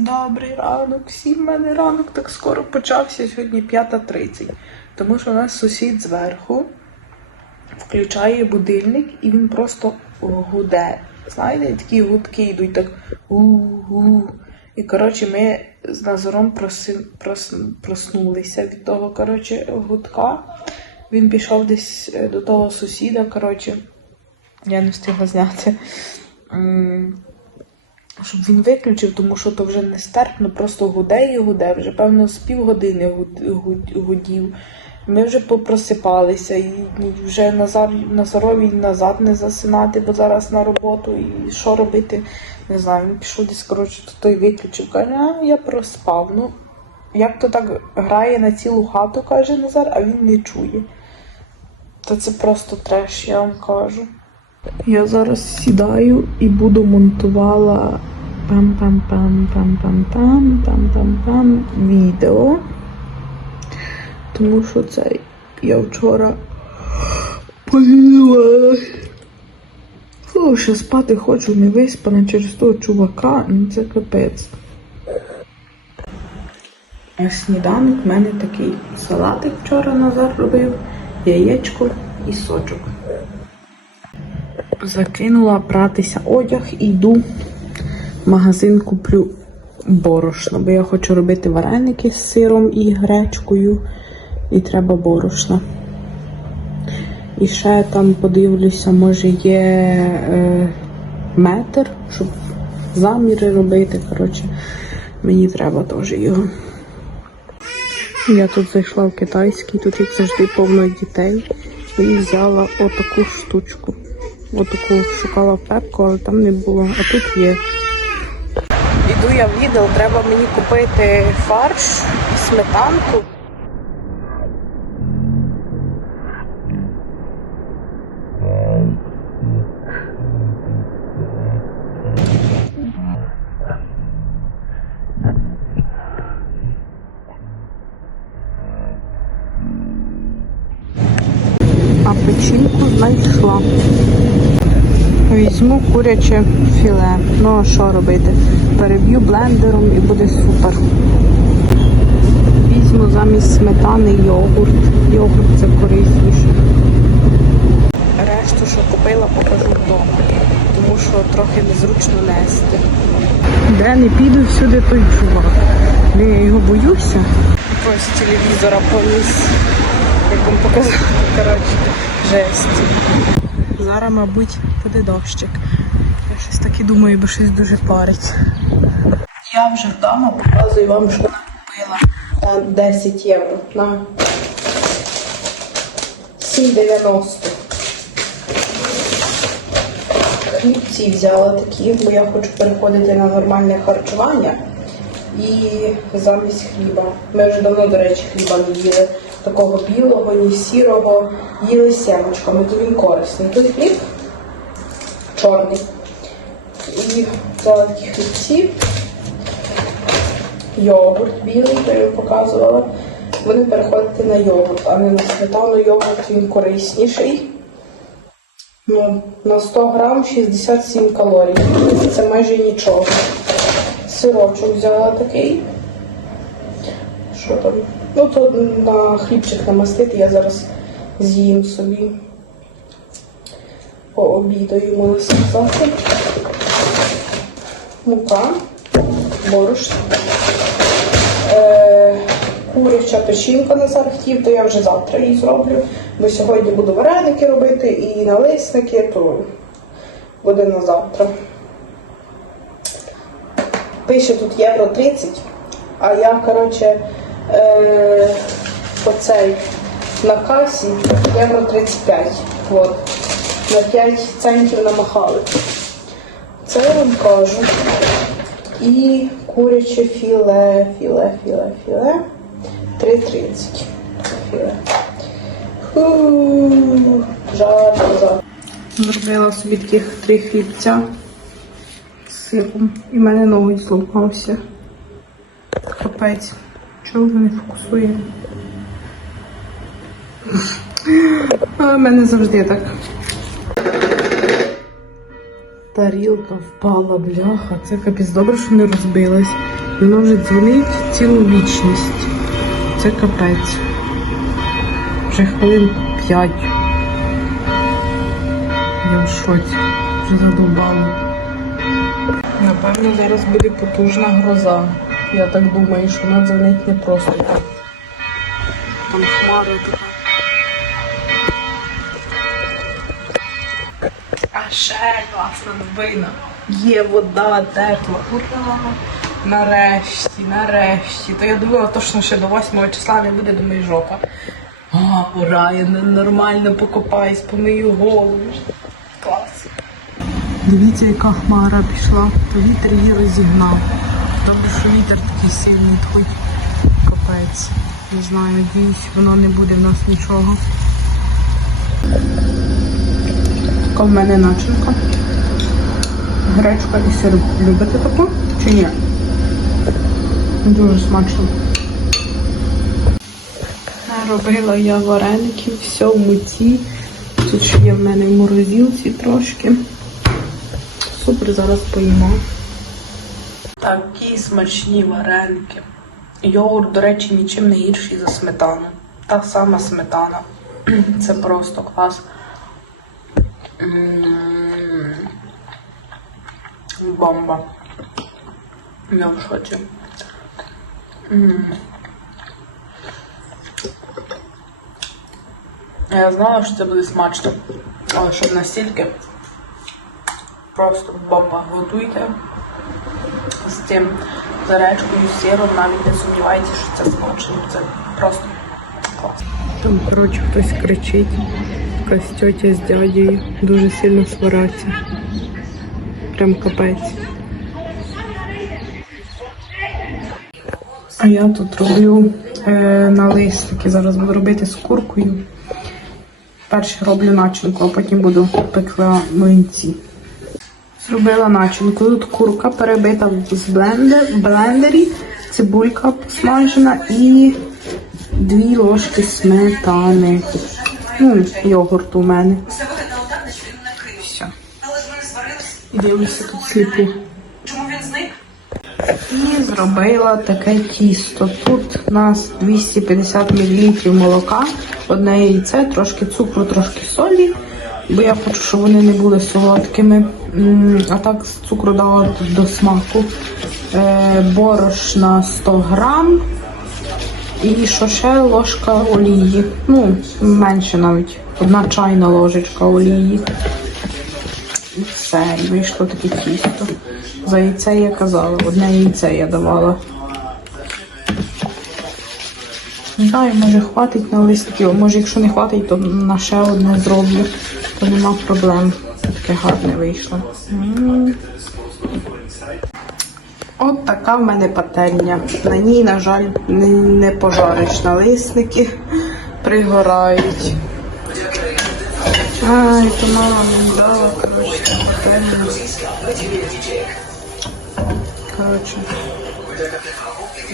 Добрий ранок, всім в мене ранок так скоро почався, сьогодні 5.30. Тому що у нас сусід зверху включає будильник і він просто гуде. Знаєте, такі гудки йдуть так гу-гу. І коротше, ми з Назаром проси, прос, проснулися від того коротше, гудка. Він пішов десь е, до того сусіда, коротше, я не встигла зняти. Щоб він виключив, тому що то вже нестерпно, просто гуде і гуде. Вже певно з півгодини гуд- гуд- гудів. Ми вже попросипалися, і вже Назар, Назарові назад не засинати, бо зараз на роботу. І що робити? Не знаю. Він пішов десь, коротше, то той виключив. Каже, а я проспав. Ну, як то так грає на цілу хату, каже Назар, а він не чує. Та це просто треш, я вам кажу. Я зараз сідаю і буду монтувала пам-пам-пам-пам-пам-пам, пам-пам-пам відео. Тому що це я вчора поїла. О, ще спати хочу, не виспана через того чувака, ну це капець. А сніданок в мене такий салатик вчора Назар робив, яєчко і сочок. Закинула пратися одяг і йду в магазин куплю борошно, бо я хочу робити вареники з сиром і гречкою, і треба борошна. І ще там подивлюся, може є е, метр, щоб заміри робити. Коротше, мені треба теж його. Я тут зайшла в китайський, тут як завжди повно дітей. І взяла отаку штучку. Отаку шукала пепку, але там не було, а тут є. Іду я в Лідл, треба мені купити фарш і сметанку. Печінку знайшла. Візьму куряче філе. Ну а що робити? Переб'ю блендером і буде супер. Візьму замість сметани йогурт. Йогурт це корисніше. Решту, що купила, покажу вдома, тому що трохи незручно нести. Де не піду всюди той чувак. Я його боюся. Якогось телевізора поніс. Як вам показав, коротше, жесть. Зараз, мабуть, буде дощик. Я щось таке думаю, бо щось дуже парить. Я вже вдома показую вам, що купила на 10 євро. На 7,90. Хлібці взяла такі, бо я хочу переходити на нормальне харчування. І замість хліба. Ми вже давно, до речі, хліба не їли. Такого білого, ні сірого. Їли сімочками, то він корисний. Тут хліб чорний. І взяла хлібці. Йогурт білий, я вам показувала. Вони переходити на йогурт, а не на сметану йогурт він корисніший. Ну, на 100 грам 67 калорій. Це майже нічого. Сирочок взяла такий. Що там? Ну, то на хлібчик намастити, я зараз з'їм собі. Пообідаю, можна сказати. Мука, борошно. Е, куряча печінка Назар хотів, то я вже завтра її зроблю. Бо сьогодні буду вареники робити і налисники, то буде на завтра. Пише тут євро 30, а я, коротше, е, оцей на касі євро 35. От. На 5 центів намахали. Це я вам кажу. І куряче філе, філе, філе, філе. 3,30. Філе. Жарко. Зробила собі таких три хлібця з сиром. І в мене новий зламався. Капець. Чого воно не фокусує? А в мене завжди так. Тарілка впала, бляха. Це капець добре, що не розбилась. Воно вже дзвонить цілу вічність. Це капець. Вже хвилин п'ять. Я в шоці. Вже задовбало. Напевно, зараз буде потужна гроза. Я так думаю, що вона дзвонить не просто так. Там така. А ще класна новина. Є вода тепла. Ура! Нарешті, нарешті. То я думала, точно ще до 8 числа не буде, думаю, жопа. А, ура, я нормально покопаюсь, помию голову. Клас. Дивіться, яка хмара пішла, то вітер її розігнав. Добре, що вітер такий сильний, хоч капець. Не знаю, надіюсь, воно не буде в нас нічого. Така в мене начинка. Гречка і сир. Любите таку чи ні? Дуже смачно. Робила я вареники, все в муці. Тут ще є в мене в морозилці трошки. Супер, зараз поїмо. Такі смачні вареники. Йогурт, до речі, нічим не гірший за сметану. Та сама сметана. Це просто клас. Бомба. Я в шоці. Я знала, що це буде смачно. Але щоб настільки просто бомба. Готуйте цим заречкою, з сиром, навіть не сумнівайтеся, що це смачно. Це просто клас. Там, коротше, хтось кричить. Якась тьотя з дядею дуже сильно свараться. Прям капець. А я тут роблю е, налисники. Зараз буду робити з куркою. Перше роблю начинку, а потім буду пекла млинці. Зробила начинку. Тут курка перебита з блендер, блендері, цибулька посмажена і дві ложки сметани. Ну, йогурт у мене. Все. І дивлюся тут сліпу. І зробила таке тісто. Тут у нас 250 мл молока, одне яйце, трошки цукру, трошки солі, бо я хочу, щоб вони не були солодкими. А так цукру дала до смаку. Е, Борошна 100 грам. І що ще ложка олії. Ну, менше навіть. Одна чайна ложечка олії. І все, вийшло таке тісто. За яйце я казала, одне яйце я давала. Не знаю, може хватить на листиків, може якщо не хватить, то на ще одне зроблю, то нема проблем. Таке гарне вийшло. М. От така в мене пательня. На ній, на жаль, не, не пожариш налисники, пригорають. Ай, то мама мені дала, коротше, пательню. Коротше.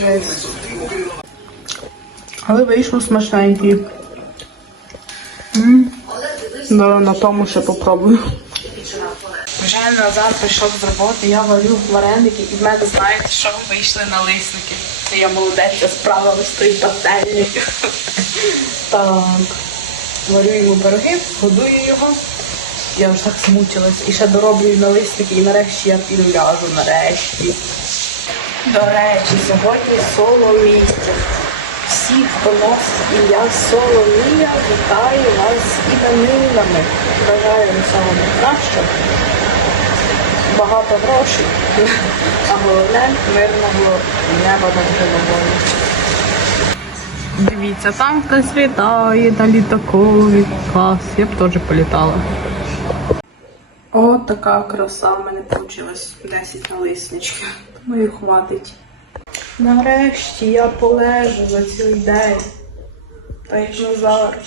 Жесть. Але вийшло смачненький. М. На тому ще попробую. Вже Назар прийшов з роботи, я варю вареники і в мене, знаєте, що вийшли налисники. Я молодець, я справилась з тою пательнею. Так. Варю йому пироги, годую його. Я вже так змучилась. І ще дороблю налисники, і нарешті я піду ляжу, нарешті. До речі, сьогодні соломістя. Всіх, хто носить ім'я Соломія, вітаю вас з іменинами. Бажаю всього найкращого. Багато грошей, а головне мирного неба над головою. Дивіться, там хтось літає на літакові. Клас, я б теж політала. О, така краса в мене вийшла 10 налисничків. Ну і хватить. Нарешті я полежу за цілий день. Та як Назар.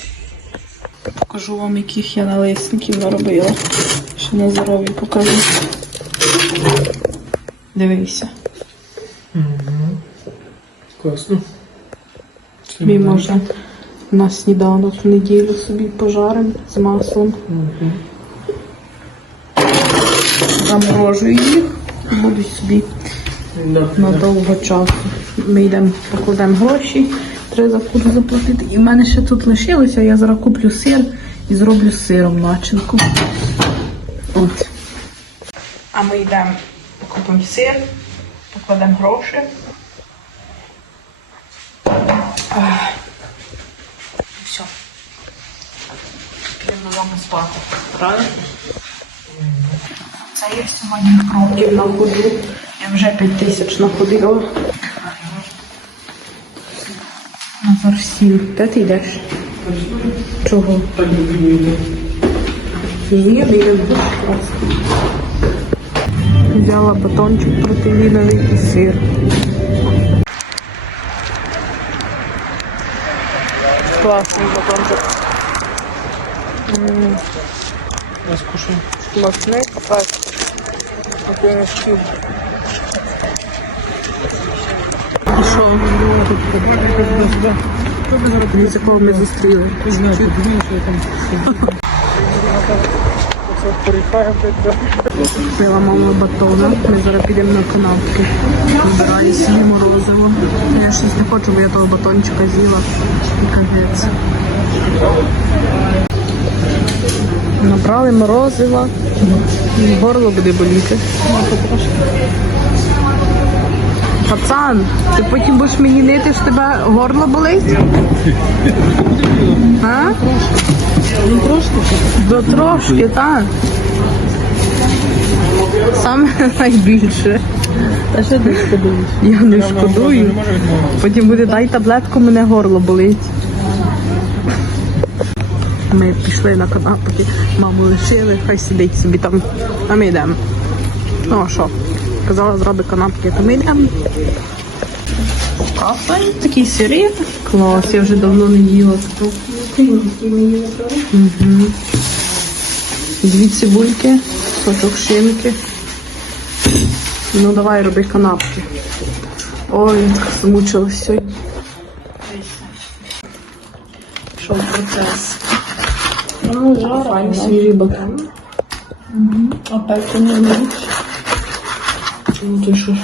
Покажу вам, яких я налисників наробила. Ще на здоров'я покажу. Дивися. Класно. Тобі можна на сніданок в неділю собі пожарим з маслом. заморожую їх. Будуть собі на довго часу. Ми йдемо, покладемо гроші, треба за заплатити. І в мене ще тут лишилося, я зараз куплю сир і зроблю сиром начинку. От. А ми йдемо, купимо сир, покладемо гроші. І все. Підемо додому спати. Правильно? Це я сьогодні кроків на ходу. Я вже 5 тисяч находила. Назар сів. Де ти йдеш? Чого? Він просто. Взяла батончик протеїновий і сир. Класний батончик. Я скушаю. Смачний, так. Один шкіл. І що? Ми зустріли. Не знаю, подивіться, що я там. Це поріхає, Купила мама батона. Ми зараз підемо на канапки. Вибираю собі морозиво. Я щось не хочу, бо я того батончика з'їла. Капець. Набрали морозива. Горло буде боліти. Пацан, ти потім будеш мені нити, що тебе горло болить? А? Він трошки. До трошки, так. Саме найбільше. А що ти подивиш? Я не шкодую. Потім буде дай таблетку, мене горло болить. Ми пішли на канапки, маму лишили, хай сидить собі там, а ми йдемо. Ну а що? Казала, зроби канапки, то ми йдемо. Кафе, такий сирі. Клас, я вже давно не їла. Угу. Дві цибульки, сочок шинки. Ну давай роби канапки. Ой, змучилась сьогодні. Пішов процес. Ну, жара. Свіжий батон. А пекло не вмієш. Ну ти що?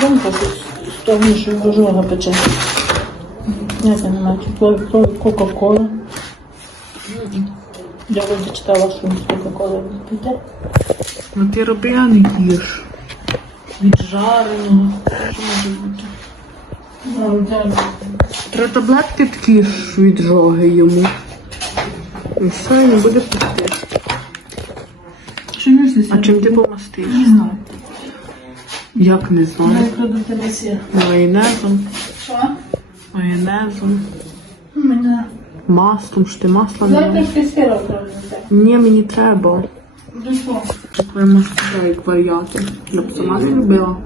Гонка тут з того, що ожога пече. Я це не знаю, Кока-Кола. Я вже читала, що з Кока-Кола піде. Ну ти не їж. Від жареного. Що може бути? Ну, Три таблетки такі ж від жоги йому. І все, не буде пусти. А чим ти помастиш? Не знаю. Як не знаю. Майонезом, Що? майонезом, Мене. маслом, що ти масла не любиш? що сіра правильно? Ні, мені треба. До чого? Я мастила як варіатор. Я б сама не любила.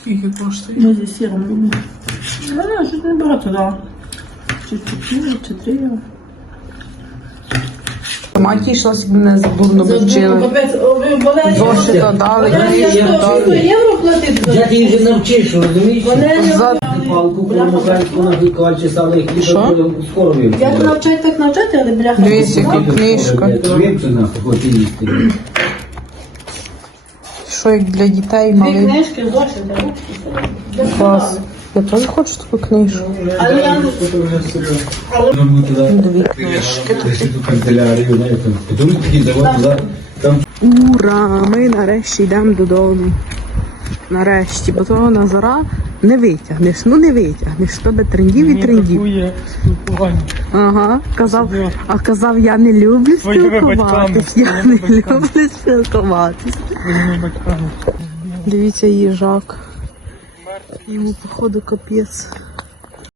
Скільки коштує? Ми зі сіром любимо. Ну, не, щось не багато. Чи чотири, чи три. Маті йшлася мене дурно вчили. Зошита дали, книжку дали. євро Я ти вже навчиш, розумієш? За Палку промокальську на гікальчі стали Що? хліба скоро вивчили. Як навчати, так навчати, але бляха. Дивіться, яка книжка. Вивчи нахуй, хоч і. Що як для дітей Дві книжки зошити. клас. Я теж хочу таку книжку. Дві Ура! Ми нарешті йдемо додому. Нарешті, бо того Назара не витягнеш, ну не витягнеш. Тебе трендів і трендів. Ага, казав, а казав, я не люблю спілкуватись. Я не люблю спілкуватись. Дивіться, їжак. Йому, походу, капець.